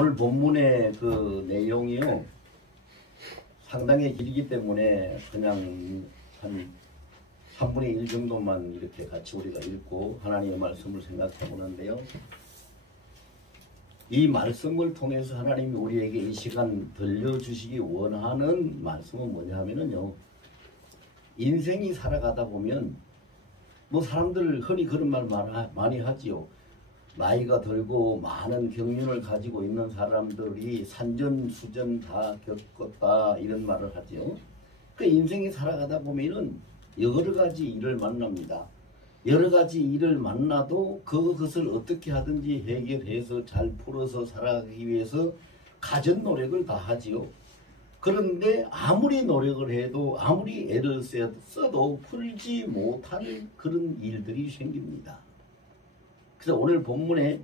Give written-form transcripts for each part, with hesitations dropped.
오늘 본문의 그 내용이요 상당히 길기 때문에 그냥 한 3분의 1 정도만 이렇게 같이 우리가 읽고 하나님의 말씀을 생각해 보는데요. 이 말씀을 통해서 하나님이 우리에게 이 시간 들려주시기 원하는 말씀은 뭐냐 하면은요, 인생이 살아가다 보면 뭐 사람들 흔히 그런 말 많이 하지요. 나이가 들고 많은 경륜을 가지고 있는 사람들이 산전수전 다 겪었다 이런 말을 하죠. 그 인생이 살아가다 보면은 여러 가지 일을 만납니다. 여러 가지 일을 만나도 그것을 어떻게 하든지 해결해서 잘 풀어서 살아가기 위해서 가진 노력을 다 하지요. 그런데 아무리 노력을 해도 아무리 애를 써도 풀지 못할 그런 일들이 생깁니다. 그래서 오늘 본문에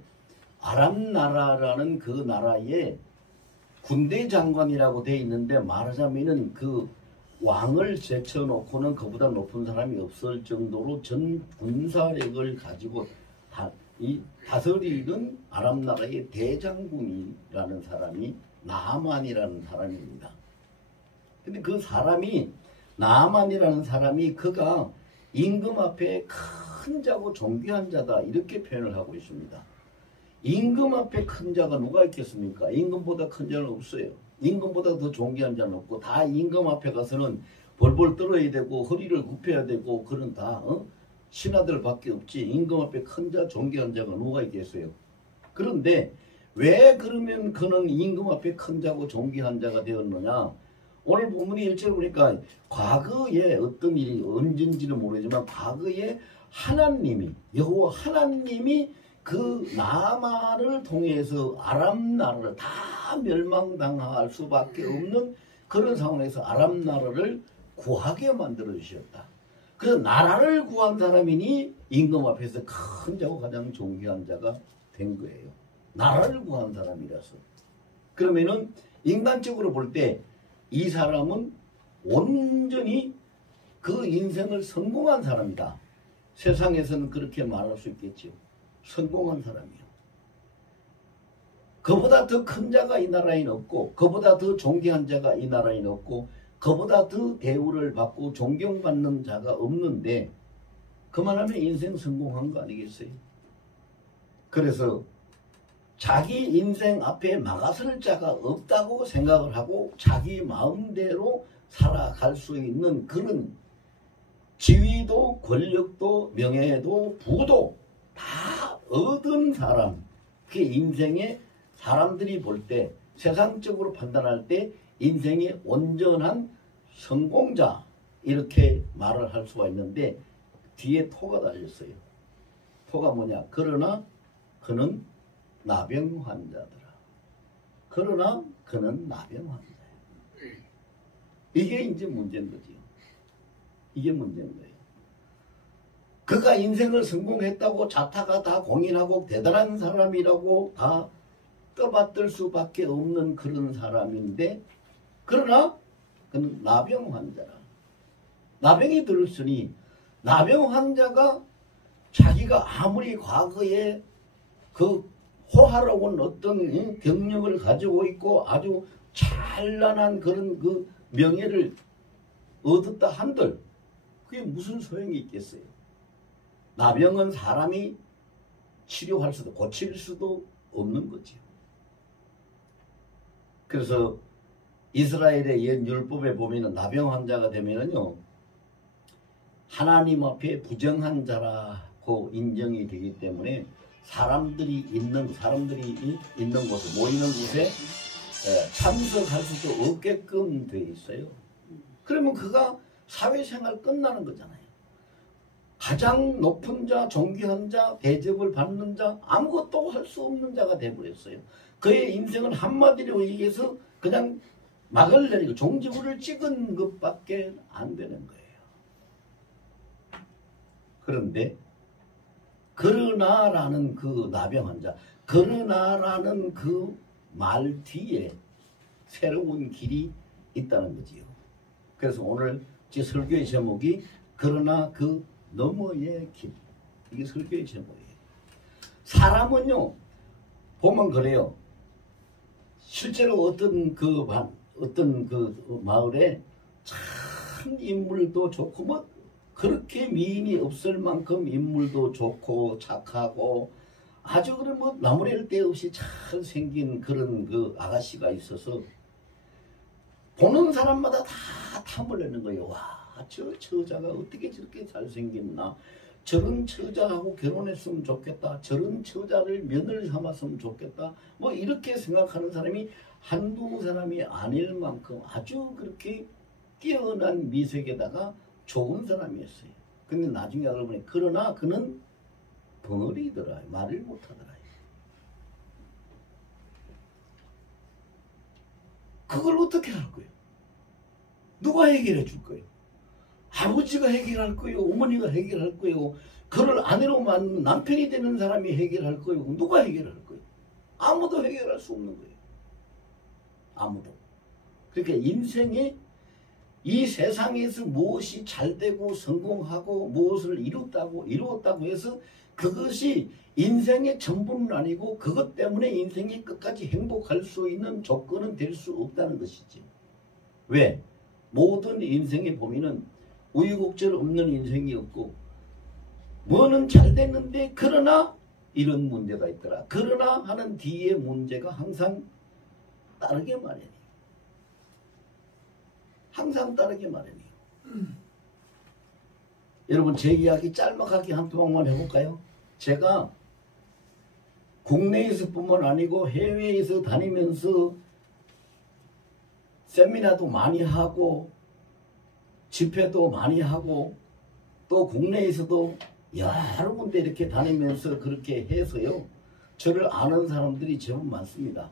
아람 나라라는 그 나라에 군대 장관이라고 되어 있는데, 말하자면은 그 왕을 제쳐놓고는 그보다 높은 사람이 없을 정도로 전 군사력을 가지고 다스리는 아람 나라의 대장군이라는 사람이 나아만이라는 사람입니다. 근데 그 사람이 나아만이라는 사람이 그가 임금 앞에 큰 자고 존귀한 자다 이렇게 표현을 하고 있습니다. 임금 앞에 큰 자가 누가 있겠습니까? 임금보다 큰 자는 없어요. 임금보다 더 존귀한 자는 없고, 다 임금 앞에 가서는 벌벌 떨어야 되고 허리를 굽혀야 되고 그런 다 신하들밖에 없지. 임금 앞에 큰 자 존귀한 자가 누가 있겠어요? 그런데 왜 그러면 그는 임금 앞에 큰 자고 존귀한 자가 되었느냐? 오늘 본문이 1절 보니까 과거에 어떤 일이 언젠지는 모르지만 과거에 하나님이, 여호와 하나님이 그 나아만을 통해서 아람 나라를 다 멸망당할 수밖에 없는 그런 상황에서 아람 나라를 구하게 만들어 주셨다. 그 나라를 구한 사람이니 임금 앞에서 큰 자고 가장 존귀한 자가 된 거예요. 나라를 구한 사람이라서. 그러면은 인간적으로 볼 때 이 사람은 온전히 그 인생을 성공한 사람이다. 세상에서는 그렇게 말할 수 있겠죠. 성공한 사람이요. 그보다 더 큰 자가 이 나라에는 없고, 그보다 더 존귀한 자가 이 나라에는 없고, 그보다 더 대우를 받고 존경받는 자가 없는데, 그만하면 인생 성공한 거 아니겠어요? 그래서 자기 인생 앞에 막아설 자가 없다고 생각을 하고 자기 마음대로 살아갈 수 있는 그런 지위도 권력도 명예도 부도 다 얻은 사람, 그 인생에 사람들이 볼 때, 세상적으로 판단할 때 인생의 온전한 성공자 이렇게 말을 할 수가 있는데, 뒤에 토가 달렸어요. 토가 뭐냐? 그러나 그는 나병 환자더라. 그러나 그는 나병 환자야. 이게 이제 문제인 거지요. 이게 문제인 거예요. 그가 인생을 성공했다고 자타가 다 공인하고 대단한 사람이라고 다 떠받들 수밖에 없는 그런 사람인데, 그러나 그는 나병 환자라. 나병이 들었으니 나병 환자가 자기가 아무리 과거에 그 호화로운 어떤 경력을 가지고 있고 아주 찬란한 그런 그 명예를 얻었다 한들 그게 무슨 소용이 있겠어요? 나병은 사람이 치료할 수도 고칠 수도 없는 거지요. 그래서 이스라엘의 옛 율법에 보면은 나병 환자가 되면은요, 하나님 앞에 부정한 자라고 인정이 되기 때문에 사람들이 있는 곳에, 모이는 곳에 참석할 수도 없게끔 돼 있어요. 그러면 그가 사회생활 끝나는 거잖아요. 가장 높은 자, 존귀한 자, 대접을 받는 자, 아무것도 할 수 없는 자가 되어버렸어요. 그의 인생은 한마디로 얘기해서 그냥 막을 내리고 종지부를 찍은 것밖에 안 되는 거예요. 그런데 그러나라는 그 나병 환자, 그러나라는 그 말 뒤에 새로운 길이 있다는 거지요. 그래서 오늘 제 설교의 제목이 그러나 그 너머의 길. 이게 설교의 제목이에요. 사람은요, 보면 그래요. 실제로 어떤 그 마을에 참 인물도 좋고 뭐 그렇게 미인이 없을 만큼 인물도 좋고 착하고 아주 그런 뭐 나무랄 데 없이 잘 생긴 그런 그 아가씨가 있어서 보는 사람마다 다 탐을 내는 거예요. 와, 저 처자가 어떻게 저렇게 잘생겼나. 저런 처자하고 결혼했으면 좋겠다. 저런 처자를 며느리 삼았으면 좋겠다. 뭐 이렇게 생각하는 사람이 한두 사람이 아닐 만큼 아주 그렇게 뛰어난 미색에다가 좋은 사람이었어요. 근데 나중에 알고 보니 그러나 그는 벙어리더라. 말을 못하더라. 그걸 어떻게 할 거예요? 누가 해결해 줄 거예요? 아버지가 해결할 거예요? 어머니가 해결할 거예요? 그를 아내로 만든 남편이 되는 사람이 해결할 거예요? 누가 해결할 거예요? 아무도 해결할 수 없는 거예요. 아무도. 그러니까 인생에 이 세상에서 무엇이 잘되고 성공하고 무엇을 이루었다고 해서 그것이 인생의 전부는 아니고 그것 때문에 인생이 끝까지 행복할 수 있는 조건은 될 수 없다는 것이지. 왜? 모든 인생에 보면은 우유곡절 없는 인생이 없고 뭐는 잘 됐는데 그러나 이런 문제가 있더라. 그러나 하는 뒤에 문제가 항상 따르게 마련이에요. 항상 따르게 마련이에요. 여러분 제 이야기 짤막하게 한 토막만 해볼까요? 제가 국내에서뿐만 아니고 해외에서 다니면서 세미나도 많이 하고 집회도 많이 하고 또 국내에서도 여러 군데 이렇게 다니면서 그렇게 해서요. 저를 아는 사람들이 제법 많습니다.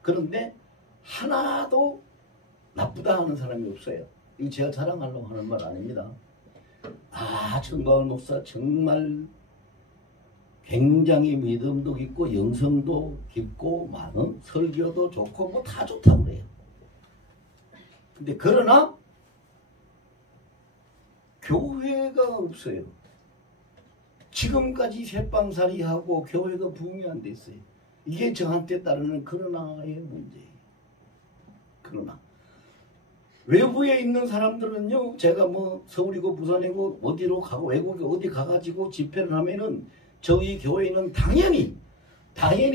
그런데 하나도 나쁘다 하는 사람이 없어요. 이거 제가 자랑하려고 하는 말 아닙니다. 아, 정광훈 목사 정말 굉장히 믿음도 깊고 영성도 깊고 많은 설교도 좋고 뭐 다 좋다고 그래요. 근데 그러나 교회가 없어요. 지금까지 새빵살이하고 교회가 부흥이 안 됐어요. 이게 저한테 따르는 그러나의 문제예요. 그러나 외부에 있는 사람들은요, 제가 뭐 서울이고 부산이고 어디로 가고 외국에 어디 가가지고 집회를 하면은 저희 교회는 당연히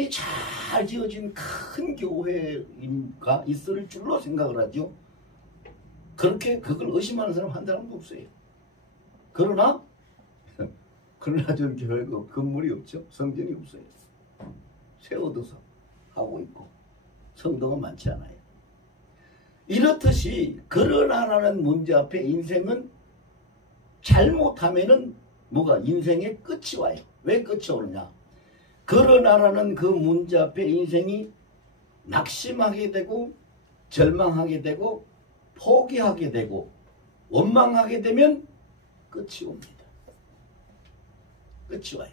잘 지어진 큰 교회가 있을 줄로 생각을 하죠. 그렇게 그걸 의심하는 사람 한 사람도 없어요. 그러나 저 교회가 건물이 없죠. 성전이 없어요. 세워둬서 하고 있고 성도가 많지 않아요. 이렇듯이 그러나라는 문제 앞에 인생은 잘못하면은 뭐가 인생의 끝이 와요. 왜 끝이 오느냐? 그러나라는 그 문제 앞에 인생이 낙심하게 되고 절망하게 되고 포기하게 되고 원망하게 되면 끝이 옵니다. 끝이 와요.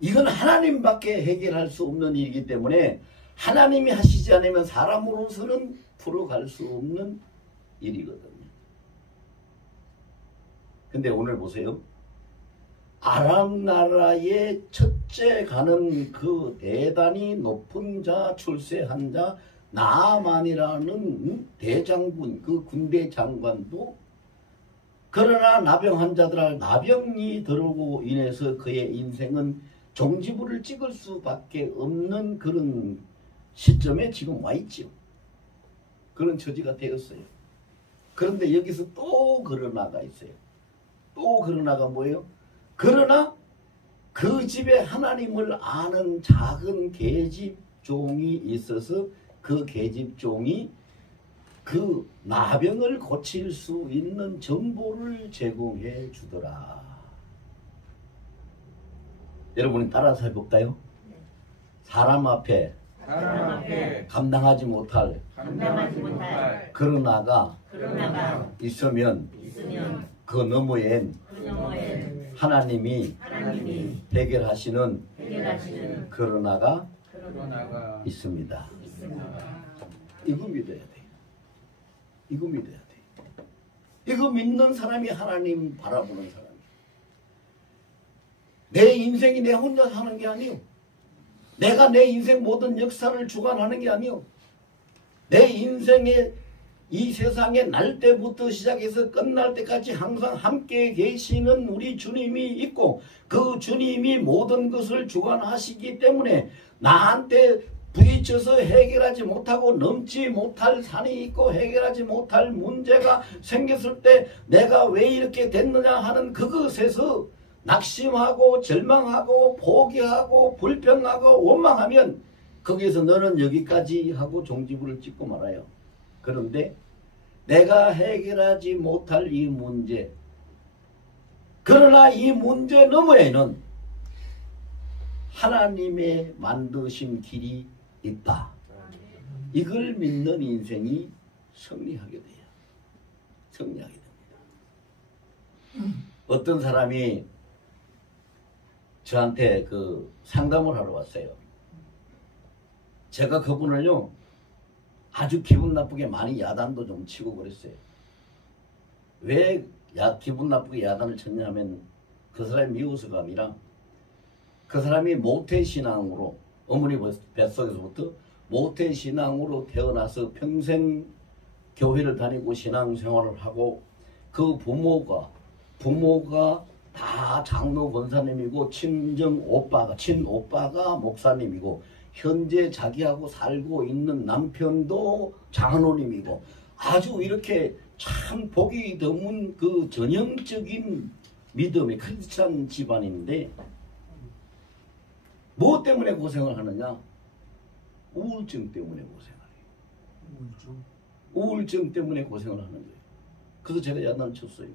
이건 하나님밖에 해결할 수 없는 일이기 때문에 하나님이 하시지 않으면 사람으로서는 풀어갈 수 없는 일이거든요. 근데 오늘 보세요. 아람 나라의 첫째 가는 그 대단히 높은 자, 출세한 자 나아만이라는 대장군, 그 군대 장관도 그러나 나병한 자들아 나병이 들어오고 인해서 그의 인생은 종지부를 찍을 수밖에 없는 그런 시점에 지금 와 있죠. 그런 처지가 되었어요. 그런데 여기서 또 그러나가 있어요. 또 그러나가 뭐예요? 그러나 그 집에 하나님을 아는 작은 계집종이 있어서 그 계집종이 그 나병을 고칠 수 있는 정보를 제공해 주더라. 여러분이 따라서 해볼까요? 사람 앞에 감당하지 못할 그러나가 있으면 그 너머엔 하나님이 해결하시는 그러나가 있습니다. 이거 믿어야 돼. 이거 믿어야 돼. 이거 믿는 사람이 하나님 바라보는 사람이에요. 내 인생이 내 혼자 사는 게 아니에요. 내가 내 인생 모든 역사를 주관하는 게 아니요. 내 인생의 이 세상에 날 때부터 시작해서 끝날 때까지 항상 함께 계시는 우리 주님이 있고 그 주님이 모든 것을 주관하시기 때문에 나한테 부딪혀서 해결하지 못하고 넘지 못할 산이 있고 해결하지 못할 문제가 생겼을 때 내가 왜 이렇게 됐느냐 하는 그것에서 낙심하고 절망하고 포기하고 불평하고 원망하면 거기에서 너는 여기까지 하고 종지부를 찍고 말아요. 그런데 내가 해결하지 못할 이 문제, 그러나 이 문제 너머에는 하나님의 만드신 길이 있다. 이걸 믿는 인생이 승리하게 돼요. 승리하게 됩니다. 어떤 사람이 저한테 그 상담을 하러 왔어요. 제가 그분을요 아주 기분 나쁘게 많이 야단도 좀 치고 그랬어요. 왜 기분 나쁘게 야단을 쳤냐면 그 사람이 미워서가 아니라 그 사람이 모태신앙으로 어머니 뱃속에서부터 모태신앙으로 태어나서 평생 교회를 다니고 신앙생활을 하고 그 부모가 다 장로 권사님이고 친오빠가 목사님이고 현재 자기하고 살고 있는 남편도 장로님이고 아주 이렇게 참 보기 드문 그 전형적인 믿음의 크리스찬 집안인데 뭐 때문에 고생을 하느냐? 우울증 때문에 고생을 해요. 우울증 때문에 고생을 하는 거예요. 그래서 제가 야단을 쳤어요.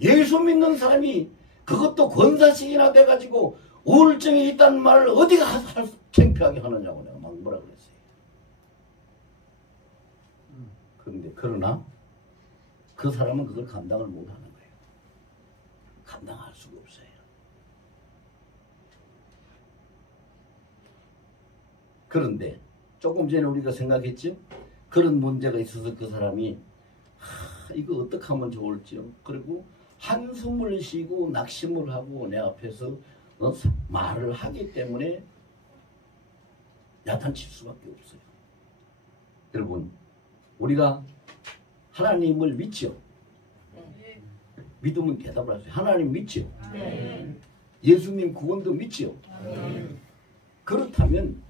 예수 믿는 사람이 그것도 권사식이나 돼가지고 우울증이 있다는 말을 어디가 창피하게 하느냐고 내가 막 뭐라 그랬어요. 그런데 그러나 그 사람은 그걸 감당을 못하는 거예요. 감당할 수가 없어요. 그런데 조금 전에 우리가 생각했죠? 그런 문제가 있어서 그 사람이 이거 어떻게 하면 좋을지요. 그리고 한숨을 쉬고 낙심을 하고 내 앞에서 말을 하기 때문에 야단칠 수밖에 없어요. 여러분 우리가 하나님을 믿죠? 네. 믿으면 대답을 하세요. 하나님 믿죠? 네. 예수님 구원도 믿죠? 네. 그렇다면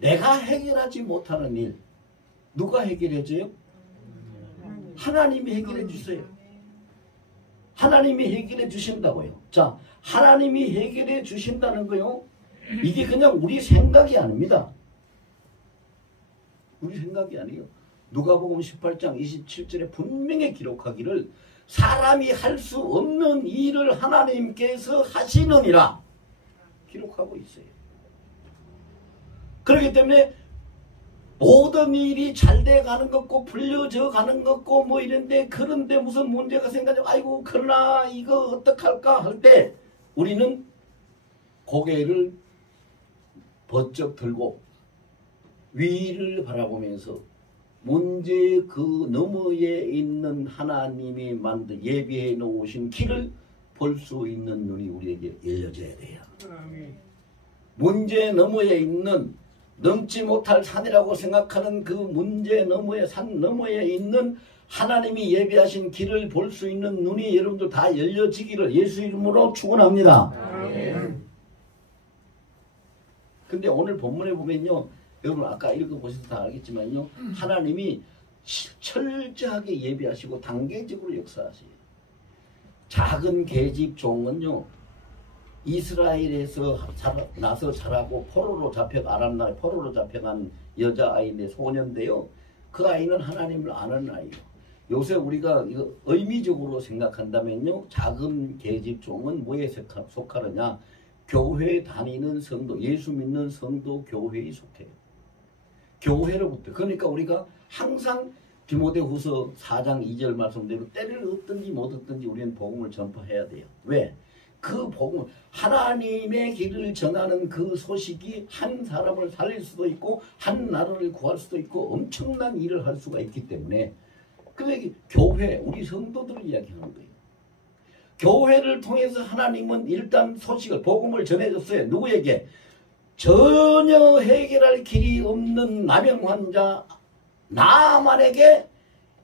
내가 해결하지 못하는 일 누가 해결해줘요? 하나님이 해결해 주세요. 하나님이 해결해 주신다고요. 자, 하나님이 해결해 주신다는 거요. 이게 그냥 우리 생각이 아닙니다. 우리 생각이 아니에요. 누가복음 18장 27절에 분명히 기록하기를 사람이 할 수 없는 일을 하나님께서 하시느니라 기록하고 있어요. 그렇기 때문에 모든 일이 잘 돼가는 것고 불려져 가는 것고 뭐 이런데 그런데 무슨 문제가 생겨서 아이고 그러나 이거 어떡할까 할 때 우리는 고개를 번쩍 들고 위를 바라보면서 문제 그 너머에 있는 하나님이 만든 예비해 놓으신 길을 볼 수 있는 눈이 우리에게 열려져야 돼요. 문제 너머에 있는 넘지 못할 산이라고 생각하는 그 문제 너머에 산 너머에 있는 하나님이 예비하신 길을 볼 수 있는 눈이 여러분들 다 열려지기를 예수 이름으로 축원합니다. 근데 오늘 본문에 보면요. 여러분 아까 읽어보셔서 다 알겠지만요. 하나님이 철저하게 예비하시고 단계적으로 역사하세요. 작은 계집 종은요. 이스라엘에서 나서 자라고 포로로 아람 나라에 포로로 잡혀간 여자아이인데 소년인데요. 그 아이는 하나님을 아는 아이예요. 요새 우리가 이거 의미적으로 생각한다면요. 작은 계집 종은 뭐에 속하느냐. 교회 다니는 성도, 예수 믿는 성도 교회에 속해요. 교회로부터. 그러니까 우리가 항상 디모데후서 4장 2절 말씀대로 때를 얻든지 못 얻든지 우리는 복음을 전파해야 돼요. 왜? 그 복음, 하나님의 길을 전하는 그 소식이 한 사람을 살릴 수도 있고 한 나라를 구할 수도 있고 엄청난 일을 할 수가 있기 때문에 그게 교회, 우리 성도들을 이야기하는 거예요. 교회를 통해서 하나님은 일단 소식을, 복음을 전해줬어요. 누구에게? 전혀 해결할 길이 없는 나병 환자 나만에게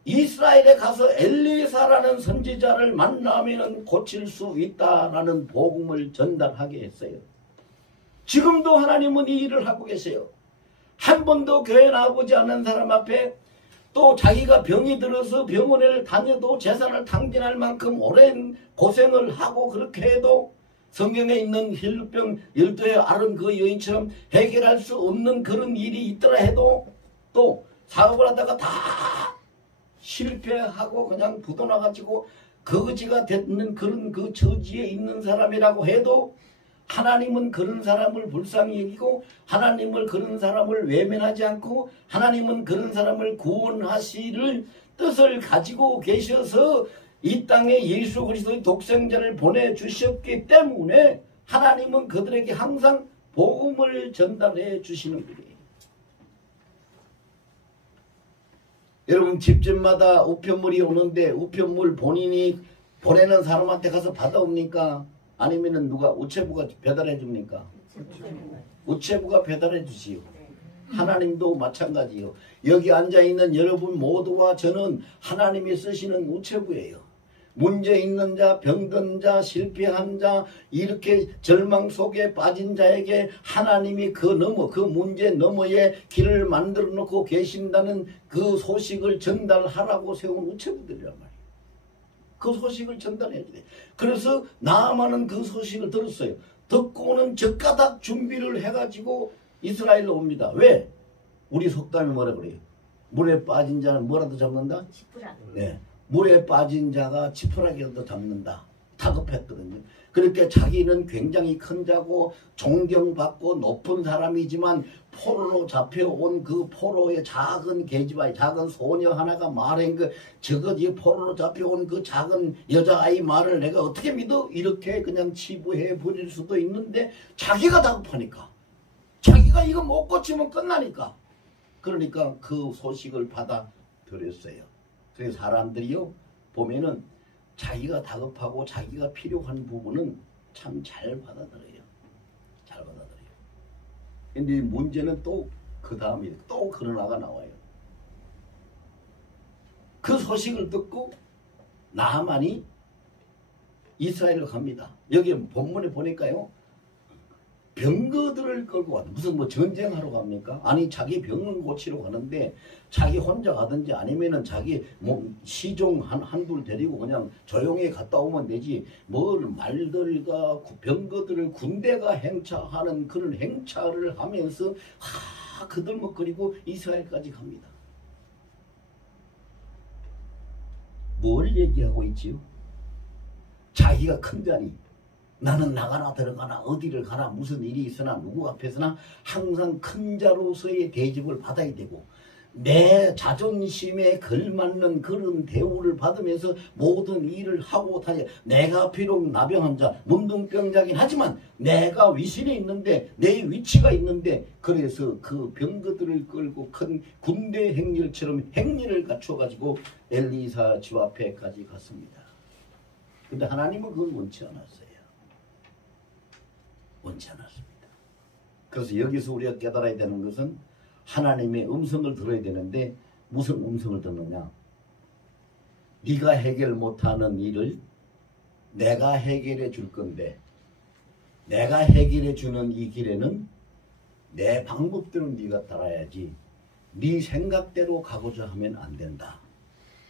이스라엘에 가서 엘리사라는 선지자를 만나면 고칠 수 있다라는 복음을 전달하게 했어요. 지금도 하나님은 이 일을 하고 계세요. 한 번도 교회 나와보지 않은 사람 앞에 또 자기가 병이 들어서 병원에 다녀도 재산을 탕진할 만큼 오랜 고생을 하고 그렇게 해도 성경에 있는 힐병 12에 앓은 그 여인처럼 해결할 수 없는 그런 일이 있더라 해도 또 사업을 하다가 다 실패하고 그냥 부도나가지고 거지가 되는 그런 그 처지에 있는 사람이라고 해도 하나님은 그런 사람을 불쌍히 여기고 하나님을 그런 사람을 외면하지 않고 하나님은 그런 사람을 구원하시를 뜻을 가지고 계셔서 이 땅에 예수 그리스도의 독생자를 보내주셨기 때문에 하나님은 그들에게 항상 복음을 전달해 주시는 분이에요. 여러분 집집마다 우편물이 오는데 우편물 본인이 보내는 사람한테 가서 받아옵니까? 아니면은 누가 우체부가 배달해 줍니까? 우체부가 배달해 주시오. 하나님도 마찬가지요. 여기 앉아있는 여러분 모두와 저는 하나님이 쓰시는 우체부예요. 문제 있는 자, 병든 자, 실패한 자, 이렇게 절망 속에 빠진 자에게 하나님이 그 문제 너머에 길을 만들어 놓고 계신다는 그 소식을 전달하라고 세운 우체부들이란 말이에요. 그 소식을 전달해야 돼. 그래서 나아만은 그 소식을 들었어요. 듣고는 젓가닥 준비를 해가지고 이스라엘로 옵니다. 왜? 우리 속담이 뭐라 그래요? 물에 빠진 자는 뭐라도 잡는다? 지푸라기. 네. 물에 빠진 자가 지푸라기라도 잡는다. 다급했거든요. 그러니까 자기는 굉장히 큰 자고 존경받고 높은 사람이지만 포로로 잡혀온 그 포로의 작은 계집아이, 작은 소녀 하나가 말한 그 저거지 포로로 잡혀온 그 작은 여자아이 말을 내가 어떻게 믿어? 이렇게 그냥 치부해 버릴 수도 있는데 자기가 다급하니까 자기가 이거 못 고치면 끝나니까 그러니까 그 소식을 받아들였어요. 그래서 사람들이요 보면은 자기가 다급하고 자기가 필요한 부분은 참 잘 받아들여요. 잘 받아들여요. 근데 문제는 또 그 다음에 또 그러나가 나와요. 그 소식을 듣고 나하만이 이스라엘로 갑니다. 여기 본문에 보니까요. 병거들을 끌고 와. 무슨 뭐 전쟁하러 갑니까? 아니 자기 병을 고치러 가는데 자기 혼자 가든지 아니면은 자기 뭐 시종 한둘 데리고 그냥 조용히 갔다 오면 되지. 뭘 말들과 병거들을 군대가 행차하는 그런 행차를 하면서 그들먹거리고 이스라엘까지 갑니다. 뭘 얘기하고 있지요? 자기가 큰 자니 나는 나가나 들어가나 어디를 가나 무슨 일이 있으나 누구 앞에서나 항상 큰 자로서의 대접을 받아야 되고 내 자존심에 걸맞는 그런 대우를 받으면서 모든 일을 하고 다녀. 내가 비록 나병한 자 문둥병자긴 하지만 내가 위신에 있는데 내 위치가 있는데 그래서 그 병거들을 끌고 큰 군대 행렬처럼 행렬을 갖춰가지고 엘리사 집 앞에까지 갔습니다. 근데 하나님은 그걸 원치 않았어요. 원치 않았습니다. 그래서 여기서 우리가 깨달아야 되는 것은 하나님의 음성을 들어야 되는데 무슨 음성을 듣느냐? 네가 해결 못하는 일을 내가 해결해 줄 건데 내가 해결해 주는 이 길에는 내 방법대로 네가 따라야지 네 생각대로 가고자 하면 안 된다.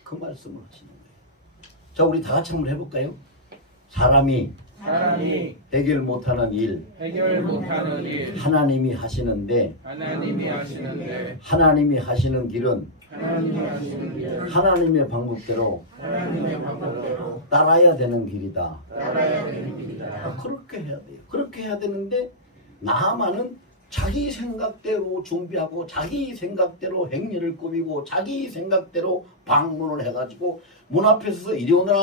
그 말씀을 하시는 거예요. 자, 우리 다 같이 한번 해볼까요? 사람이 해결 못하는 일 하나님이 하시는데 하나님이 하시는 길은 하나님의 방법대로 따라야 되는 길이다. 그렇게 해야 돼요. 그렇게 해야 되는데 나하만은 자기 생각대로 준비하고 자기 생각대로 행렬을 꾸미고 자기 생각대로 방문을 해가지고 문 앞에서 이리 오너라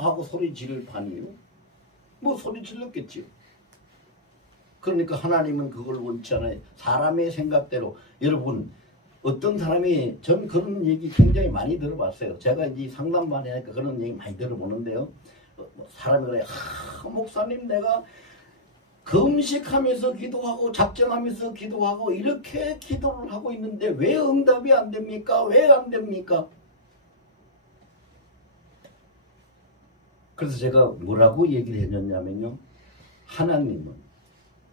하고 소리 지를 판이요. 뭐 소리 질렀겠지요. 그러니까 하나님은 그걸 원치 않아요. 사람의 생각대로. 여러분 어떤 사람이 전 그런 얘기 굉장히 많이 들어봤어요. 제가 이제 상담 많이 하니까 그런 얘기 많이 들어보는데요. 사람이 그래요. 목사님 내가 금식하면서 기도하고 작정하면서 기도하고 이렇게 기도를 하고 있는데 왜 응답이 안 됩니까? 왜 안 됩니까? 그래서 제가 뭐라고 얘기를 해줬냐면요. 하나님은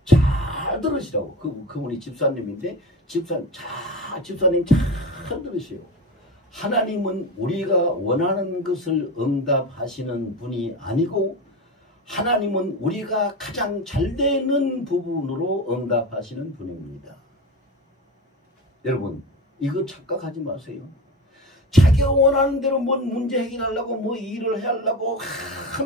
잘 들으시라고. 그분이 집사님인데 집사님 잘 들으시오. 하나님은 우리가 원하는 것을 응답하시는 분이 아니고 하나님은 우리가 가장 잘 되는 부분으로 응답하시는 분입니다. 여러분 이거 착각하지 마세요. 자기가 원하는 대로 뭔 문제 해결하려고 뭐 일을 하려고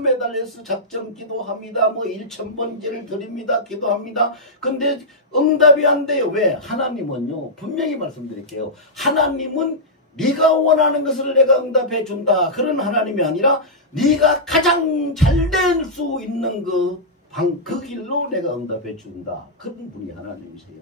매달려서 작정 기도합니다. 뭐 1000번째를 드립니다. 기도합니다. 근데 응답이 안 돼요. 왜? 하나님은요. 분명히 말씀드릴게요. 하나님은 네가 원하는 것을 내가 응답해 준다. 그런 하나님이 아니라 네가 가장 잘 될 수 있는 그 길로 내가 응답해 준다. 그런 분이 하나님이세요.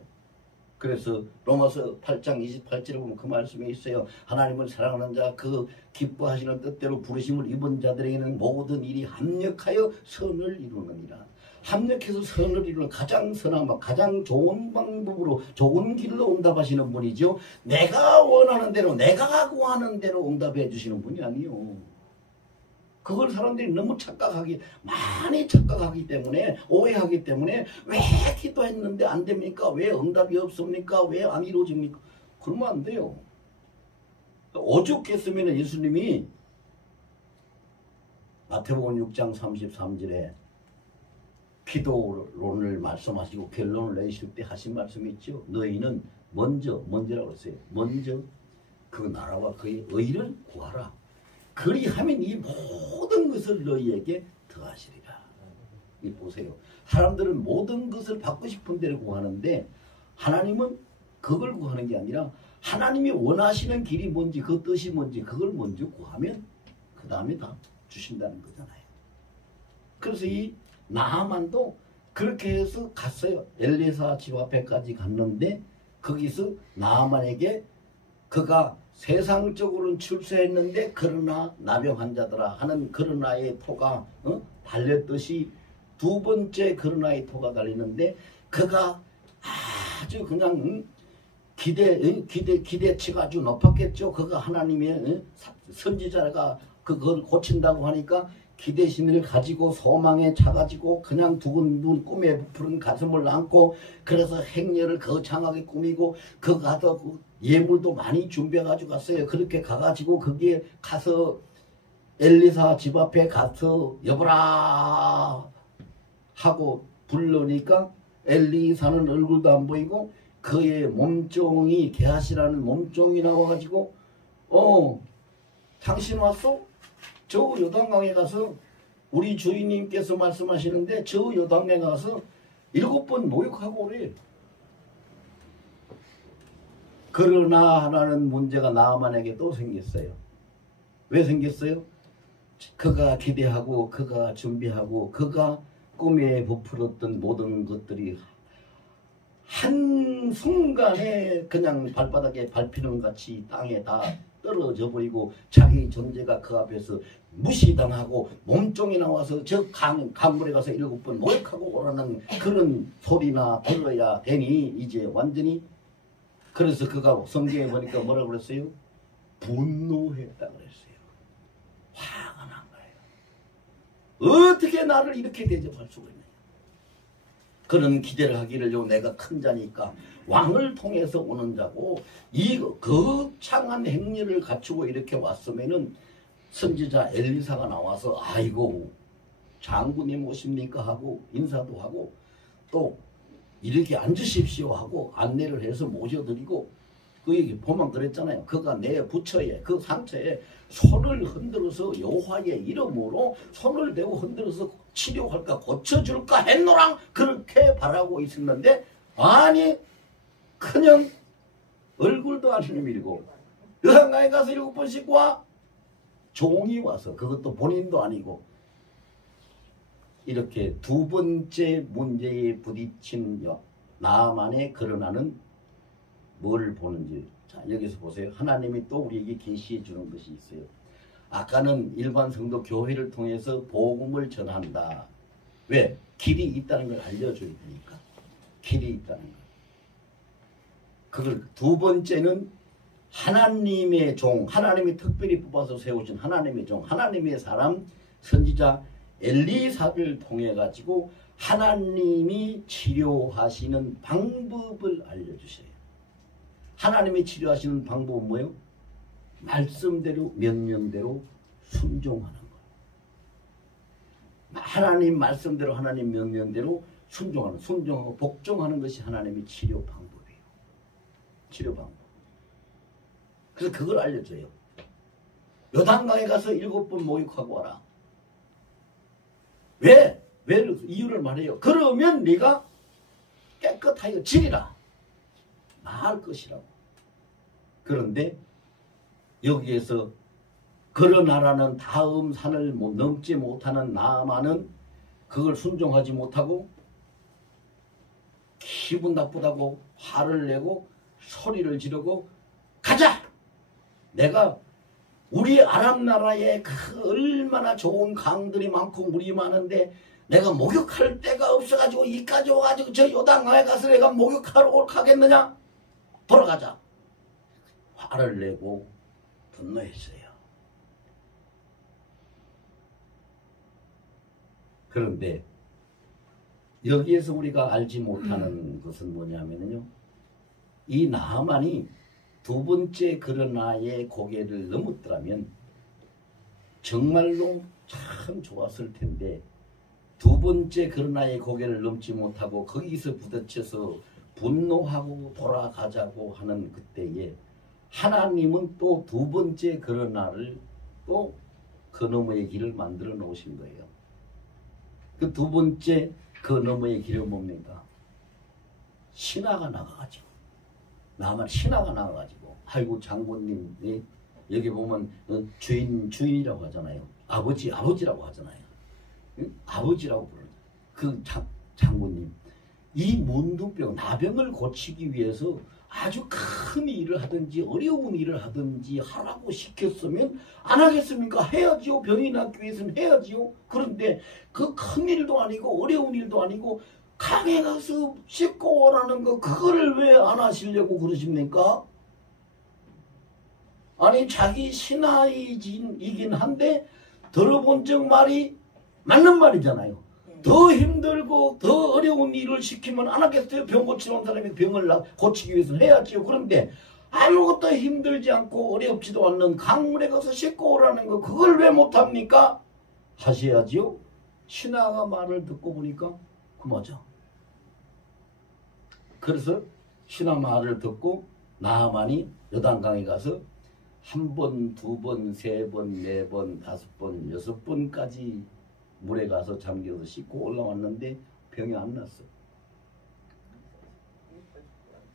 그래서 로마서 8장 28절에 보면 그 말씀이 있어요. 하나님을 사랑하는 자 그 기뻐하시는 뜻대로 부르심을 입은 자들에게는 모든 일이 합력하여 선을 이루느니라. 합력해서 선을 이루는 가장 선한 가장 좋은 방법으로 좋은 길로 응답하시는 분이죠. 내가 원하는 대로 내가 구하는 대로 응답해 주시는 분이 아니요. 그걸 사람들이 너무 많이 착각하기 때문에 오해하기 때문에 왜 기도했는데 안 됩니까? 왜 응답이 없습니까? 왜 안 이루어집니까? 그러면 안 돼요. 오죽했으면 예수님이 마태복음 6장 33절에 기도론을 말씀하시고 결론을 내실 때 하신 말씀이 있죠. 너희는 먼저라고 했어요. 먼저 그 나라와 그의 의를 구하라. 그리하면 이 모든 것을 너희에게 더하시리라. 이 보세요. 사람들은 모든 것을 받고 싶은 대로 구하는데 하나님은 그걸 구하는 게 아니라 하나님이 원하시는 길이 뭔지 그 뜻이 뭔지 그걸 먼저 구하면 그 다음에 다 주신다는 거잖아요. 그래서 이 나하만도 그렇게 해서 갔어요. 엘리사 집 앞에까지 갔는데 거기서 나하만에게 그가 세상적으로는 출세했는데 그러나 나병 환자더라 하는 그러나의 토가 달렸듯이 두 번째 그러나의 토가 달리는데 그가 아주 그냥 기대치가 아주 높았겠죠. 그가 하나님의 선지자가 그걸 고친다고 하니까 기대심을 가지고 소망에 차가지고 그냥 두근두근 꿈에 부푸른 가슴을 안고 그래서 행렬을 거창하게 꾸미고 그 가서 예물도 많이 준비해가지고 갔어요. 그렇게 가가지고 거기에 가서 엘리사 집 앞에 가서 여보라 하고 부르니까 엘리사는 얼굴도 안 보이고 그의 몸종이 게하시라는 몸종이 나와가지고 당신 왔어? 저 요단강에 가서 우리 주인님께서 말씀하시는데 저 요단강에 가서 7번 목욕하고 오래. 그러나 하나는 문제가 나아만에게 또 생겼어요. 왜 생겼어요? 그가 기대하고 그가 준비하고 그가 꿈에 부풀었던 모든 것들이 한순간에 그냥 발바닥에 밟히는 같이 땅에 다 떨어져 버리고 자기 존재가 그 앞에서 무시당하고 몸종이 나와서 저 강물에 가서 7번 목욕하고 오라는 그런 소리나 들어야 되니 이제 완전히. 그래서 그가 성경에 보니까 뭐라고 그랬어요? 분노했다 그랬어요. 화가 난 거예요. 어떻게 나를 이렇게 대접할 수가 있느냐. 그런 기대를 하기를 내가 큰 자니까 왕을 통해서 오는 자고 이 거창한 행렬을 갖추고 이렇게 왔으면은 선지자 엘리사가 나와서 아이고 장군님 오십니까 하고 인사도 하고 또 이렇게 앉으십시오 하고 안내를 해서 모셔드리고 그 얘기 보면 그랬잖아요. 그가 내 부처에 그 상처에 손을 흔들어서 여호와의 이름으로 손을 대고 흔들어서 치료할까 고쳐줄까 했노랑 그렇게 바라고 있었는데 아니 그냥 얼굴도 안 내밀고 여상가에 가서 7번씩 와 종이 와서 그것도 본인도 아니고 이렇게 두 번째 문제에 부딪힌 나만의 그러나는 뭘 보는지. 자 여기서 보세요. 하나님이 또 우리에게 계시해 주는 것이 있어요. 아까는 일반 성도 교회를 통해서 복음을 전한다. 왜? 길이 있다는 걸 알려줘야 되니까. 길이 있다는 걸. 그걸 두 번째는 하나님의 종, 하나님이 특별히 뽑아서 세우신 하나님의 종, 하나님의 사람, 선지자 엘리사를 통해 가지고 하나님이 치료하시는 방법을 알려주셔요. 하나님이 치료하시는 방법은 뭐예요? 말씀대로 명령대로 순종하는 것. 하나님 말씀대로 하나님 명령대로 순종하고 복종하는 것이 하나님의 치료 방법이에요. 치료 방법. 그래서 그걸 알려줘요. 요단강에 가서 7번 목욕하고 와라. 왜? 이유를 말해요. 그러면 네가 깨끗하여 지리라. 나을 것이라고. 그런데 여기에서 걸어나라는 다음 산을 넘지 못하는 나아만은 그걸 순종하지 못하고 기분 나쁘다고 화를 내고 소리를 지르고 가자! 내가 우리 아랍 나라에 그 얼마나 좋은 강들이 많고 물이 많은데 내가 목욕할 데가 없어가지고 이까지 와가지고 저 요단강에 가서 내가 목욕하러 가겠느냐? 돌아가자. 화를 내고 분노했어요. 그런데 여기에서 우리가 알지 못하는 것은 뭐냐면요. 이 나아만이 두 번째 그러나의 고개를 넘었더라면 정말로 참 좋았을 텐데 두 번째 그러나의 고개를 넘지 못하고 거기서 부딪혀서 분노하고 돌아가자고 하는 그때에 하나님은 또 두 번째 그러나를 또 그 너머의 길을 만들어 놓으신 거예요. 그 두 번째 그 너머의 길은 뭡니까? 신하가 나가가지고 나만 신하가 나가가지고 아이고 장군님이 여기 보면 주인이라고 하잖아요. 아버지라고 하잖아요. 응? 아버지라고 부르는 그 장군님. 이 문둥병 나병을 고치기 위해서 아주 큰 일을 하든지 어려운 일을 하든지 하라고 시켰으면 안 하겠습니까? 해야지요. 병이 낫기 위해서는 해야지요. 그런데 그 큰 일도 아니고 어려운 일도 아니고 강에 가서 씻고 오라는 거 그거를 왜 안 하시려고 그러십니까? 아니 자기 신하이긴 한데 들어본 적 말이 맞는 말이잖아요. 더 힘들고 더 어려운 일을 시키면 안 하겠어요? 병 고치는 사람이 병을 고치기 위해서는 해야지요. 그런데 아무것도 힘들지 않고 어렵지도 않는 강물에 가서 씻고 오라는 거 그걸 왜 못합니까? 하셔야지요. 신하가 말을 듣고 보니까 그 맞아. 그래서 신하 말을 듣고 나아만이 요단강에 가서 한 번, 두 번, 세 번, 네 번, 다섯 번, 여섯 번까지 물에 가서 잠겨서 씻고 올라왔는데 병이 안 났어.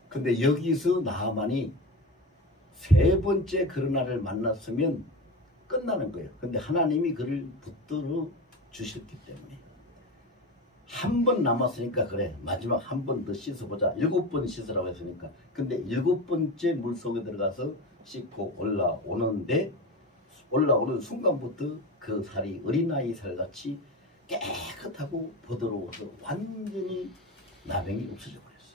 근데 여기서 나아만이 세 번째 그러나를 만났으면 끝나는 거예요. 근데 하나님이 그를 붙들어 주셨기 때문에 한 번 남았으니까 그래 마지막 한 번 더 씻어보자. 7번 씻으라고 했으니까. 근데 7번째 물속에 들어가서 씻고 올라오는 순간부터 그 살이 어린아이 살같이 깨끗하고 부드러워서 완전히 나병이 없어져 버렸어요.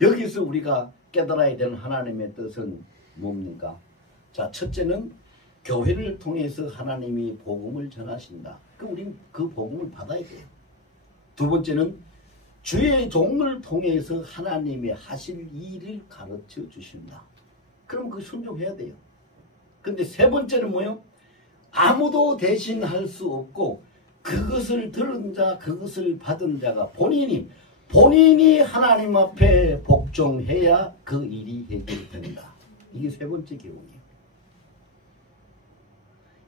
여기서 우리가 깨달아야 되는 하나님의 뜻은 뭡니까? 자, 첫째는 교회를 통해서 하나님이 복음을 전하신다. 그럼 우리는 그 복음을 받아야 돼요. 두 번째는 주의 종을 통해서 하나님의 하실 일을 가르쳐 주신다. 그럼 그 순종해야 돼요. 근데 세 번째는 뭐예요? 아무도 대신할 수 없고 그것을 들은 자, 그것을 받은 자가 본인이 하나님 앞에 복종해야 그 일이 해결된다. 이게 세 번째 교훈이에요.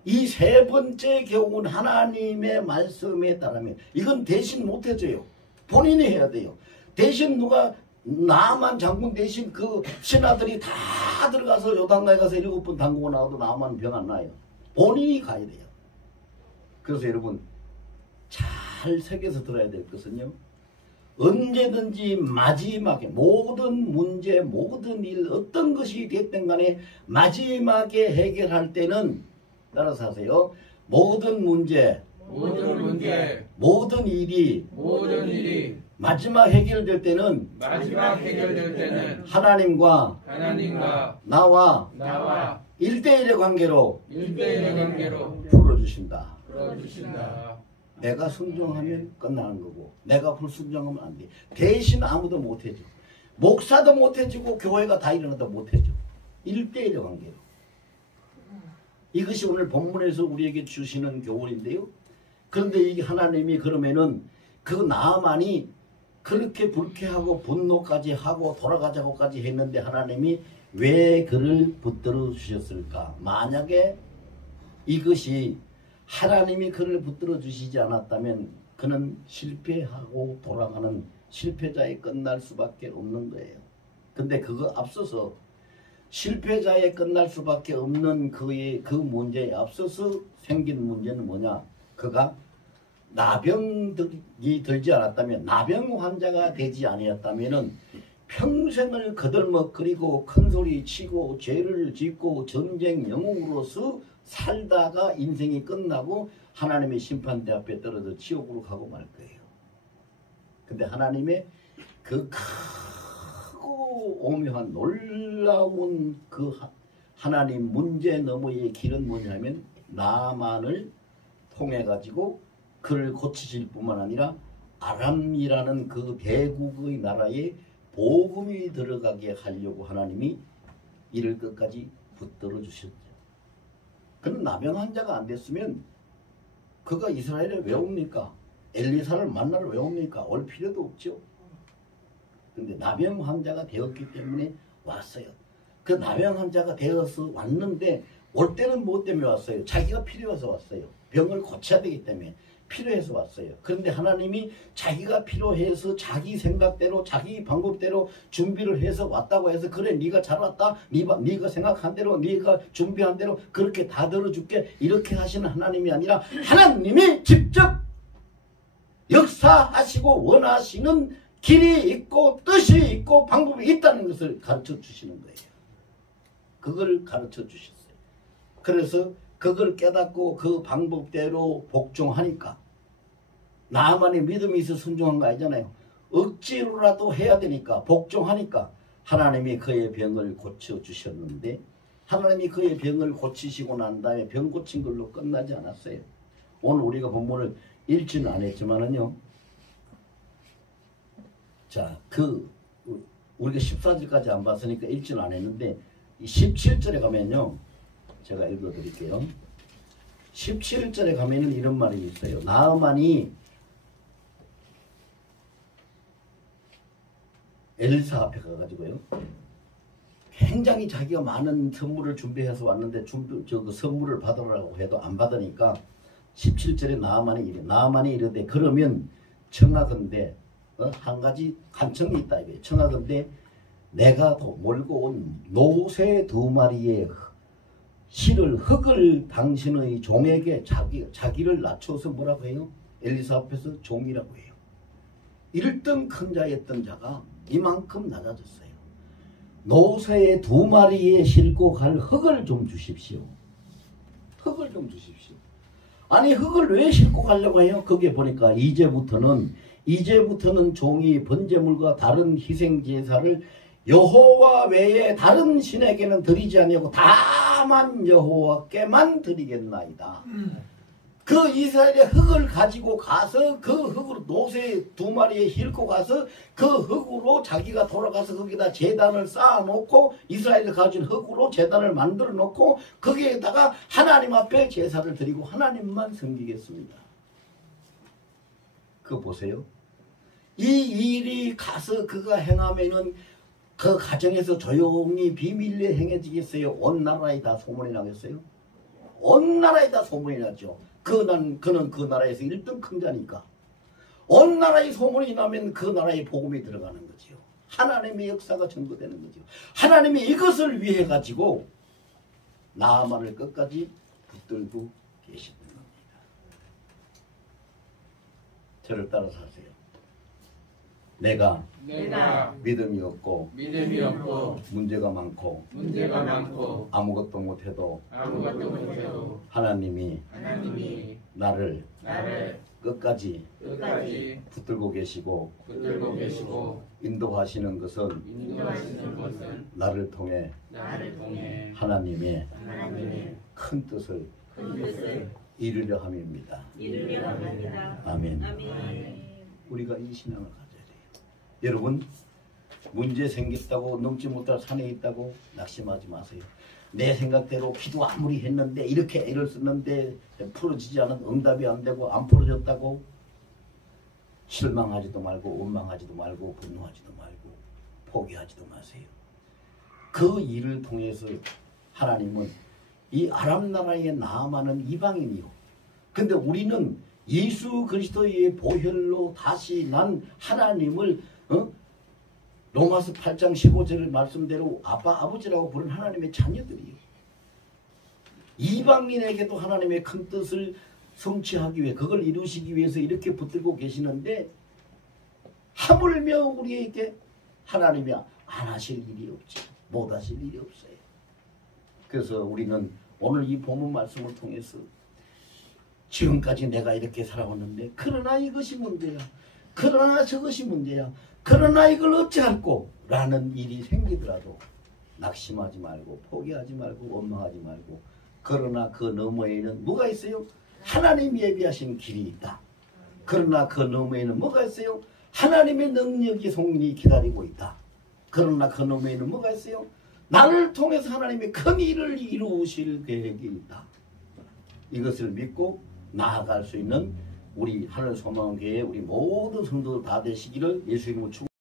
이 세 번째 교훈 하나님의 말씀에 따르면 이건 대신 못 해줘요. 본인이 해야 돼요. 대신 누가 나만 장군 대신 그 신하들이 다 들어가서 요단강에 가서 7번 담그고 나와도 나만 병 안 나요. 본인이 가야 돼요. 그래서 여러분 잘 새겨서 들어야 될 것은요. 언제든지 마지막에 모든 문제 모든 일 어떤 것이 됐든 간에 마지막에 해결할 때는 따라서 하세요. 모든 문제 모든 문제, 모든 일이 모든 일이 마지막 해결될 때는 마지막 해결될 때는 하나님과 하나님과 나와 나와 1대1의 관계로 일대일의 관계로 풀어주신다. 풀어주신다. 내가 순종하면 끝나는 거고 내가 불순종하면 안 돼. 대신 아무도 못해줘. 목사도 못해주고 교회가 다 일어나도 못해줘. 1대1의 관계로. 이것이 오늘 본문에서 우리에게 주시는 교훈인데요. 그런데 이게 하나님이 그러면은 그 나만이 그렇게 불쾌하고 분노까지 하고 돌아가자고까지 했는데 하나님이 왜 그를 붙들어 주셨을까? 만약에 이것이 하나님이 그를 붙들어 주시지 않았다면 그는 실패하고 돌아가는 실패자에 끝날 수밖에 없는 거예요. 근데 그거 앞서서 실패자에 끝날 수밖에 없는 그의 그 문제에 앞서서 생긴 문제는 뭐냐? 그가 나병이 들지 않았다면, 나병 환자가 되지 아니었다면은 평생을 거들먹거리고 큰소리 치고 죄를 짓고 전쟁 영웅으로서 살다가 인생이 끝나고 하나님의 심판대 앞에 떨어져 지옥으로 가고 말 거예요. 근데 하나님의 그 크고 오묘한 놀라운 그 하나님 문제 너머의 길은 뭐냐면 나만을 통해 가지고 그를 고치실 뿐만 아니라 아람이라는 그 대국의 나라에 복음이 들어가게 하려고 하나님이 이를 끝까지 붙들어 주셨죠. 그는 나병 환자가 안 됐으면 그가 이스라엘에 왜 옵니까? 엘리사를 만나러 왜 옵니까? 올 필요도 없죠. 근데 나병 환자가 되었기 때문에 왔어요. 그 나병 환자가 되어서 왔는데 올 때는 뭐 때문에 왔어요? 자기가 필요해서 왔어요. 병을 고쳐야 되기 때문에 필요해서 왔어요. 그런데 하나님이 자기가 필요해서 자기 생각대로 자기 방법대로 준비를 해서 왔다고 해서 그래 네가 잘 왔다. 네가 생각한 대로 네가 준비한 대로 그렇게 다 들어줄게. 이렇게 하시는 하나님이 아니라 하나님이 직접 역사하시고 원하시는 길이 있고 뜻이 있고 방법이 있다는 것을 가르쳐 주시는 거예요. 그걸 가르쳐 주셨어요. 그래서 그걸 깨닫고 그 방법대로 복종하니까 나만의 믿음이 있어 순종한 거 아니잖아요. 억지로라도 해야 되니까 복종하니까 하나님이 그의 병을 고쳐주셨는데 하나님이 그의 병을 고치시고 난 다음에 병 고친 걸로 끝나지 않았어요. 오늘 우리가 본문을 읽지는 안 했지만은요. 자, 우리가 14절까지 안 봤으니까 읽지는 안 했는데 17절에 가면요. 제가 읽어드릴게요. 17절에 가면은 이런 말이 있어요. 나아만이 엘리사 앞에 가가지고요. 굉장히 자기가 많은 선물을 준비해서 왔는데 그 선물을 받으라고 해도 안 받으니까 17절에 나아만이 이르되 그러면 청하건대 한 가지 간청이 있다 이거예요. 청하건대 내가 몰고 온 노새 2마리의 실을 흙을 당신의 종에게 자기를 낮춰서 뭐라고 해요? 엘리사 앞에서 종이라고 해요. 1등 큰 자였던 자가 이만큼 낮아졌어요. 노새의 2마리에 싣고 갈 흙을 좀 주십시오. 흙을 좀 주십시오. 아니 흙을 왜 싣고 가려고 해요? 거기에 보니까 이제부터는 종이 번제물과 다른 희생제사를 여호와 외에 다른 신에게는 드리지 아니하고 다만 여호와께만 드리겠나이다. 그 이스라엘의 흙을 가지고 가서 그 흙으로 노새 2마리에 싣고 가서 그 흙으로 자기가 돌아가서 거기다 제단을 쌓아놓고 이스라엘이 가진 흙으로 제단을 만들어 놓고 거기에다가 하나님 앞에 제사를 드리고 하나님만 섬기겠습니다. 그거 보세요. 이 일이 가서 그가 행하면은 그 가정에서 조용히 비밀리에 행해지겠어요? 온 나라에 다 소문이 나겠어요? 온 나라에 다 소문이 나죠. 그는 그 나라에서 1등 큰 자니까. 온 나라에 소문이 나면 그 나라에 복음이 들어가는 거죠. 하나님의 역사가 전거되는 거죠. 하나님이 이것을 위해 가지고 나아만을 끝까지 붙들고 계시는 겁니다. 저를 따라서 하세요. 내가 믿음이 없고 문제가 많고 아무것도 못해도 하나님이 나를 나를 끝까지 끝까지 붙들고 계시고 붙들고 계시고 인도하시는 것은 인도하시는 것은 나를 통해 나를 통해 하나님의 하나님의 큰 뜻을 큰 뜻을 이루려 함입니다. 이루려 합니다. 아멘. 아멘. 우리가 이 신앙을 가져야 돼요. 여러분, 문제 생겼다고 넘지 못할 산에 있다고 낙심하지 마세요. 내 생각대로 기도 아무리 했는데 이렇게 애를 썼는데 풀어지지 않은, 응답이 안 되고 안 풀어졌다고 실망하지도 말고 원망하지도 말고 분노하지도 말고 포기하지도 마세요. 그 일을 통해서 하나님은 이 아람 나라에 나아만은 이방인이요. 근데 우리는 예수 그리스도의 보혈로 다시 난 하나님을 로마서 8장 15절 말씀대로 아빠 아버지라고 부른 하나님의 자녀들이에요. 이방인에게도 하나님의 큰 뜻을 성취하기 위해, 그걸 이루시기 위해서 이렇게 붙들고 계시는데 하물며 우리에게 하나님이 안 하실 일이 없지, 못 하실 일이 없어요. 그래서 우리는 오늘 이 본문 말씀을 통해서 지금까지 내가 이렇게 살아왔는데 그러나 이것이 문제야, 그러나 저것이 문제야, 그러나 이걸 어찌할꼬 라는 일이 생기더라도 낙심하지 말고 포기하지 말고 원망하지 말고, 그러나 그 너머에는 뭐가 있어요? 하나님 예비하신 길이 있다. 그러나 그 너머에는 뭐가 있어요? 하나님의 능력이 성린이 기다리고 있다. 그러나 그 너머에는 뭐가 있어요? 나를 통해서 하나님의 큰 일을 이루실 계획이 있다. 이것을 믿고 나아갈 수 있는 우리 하늘소망교회 우리 모든 성도들 다 되시기를 예수 이름으로 축원합니다.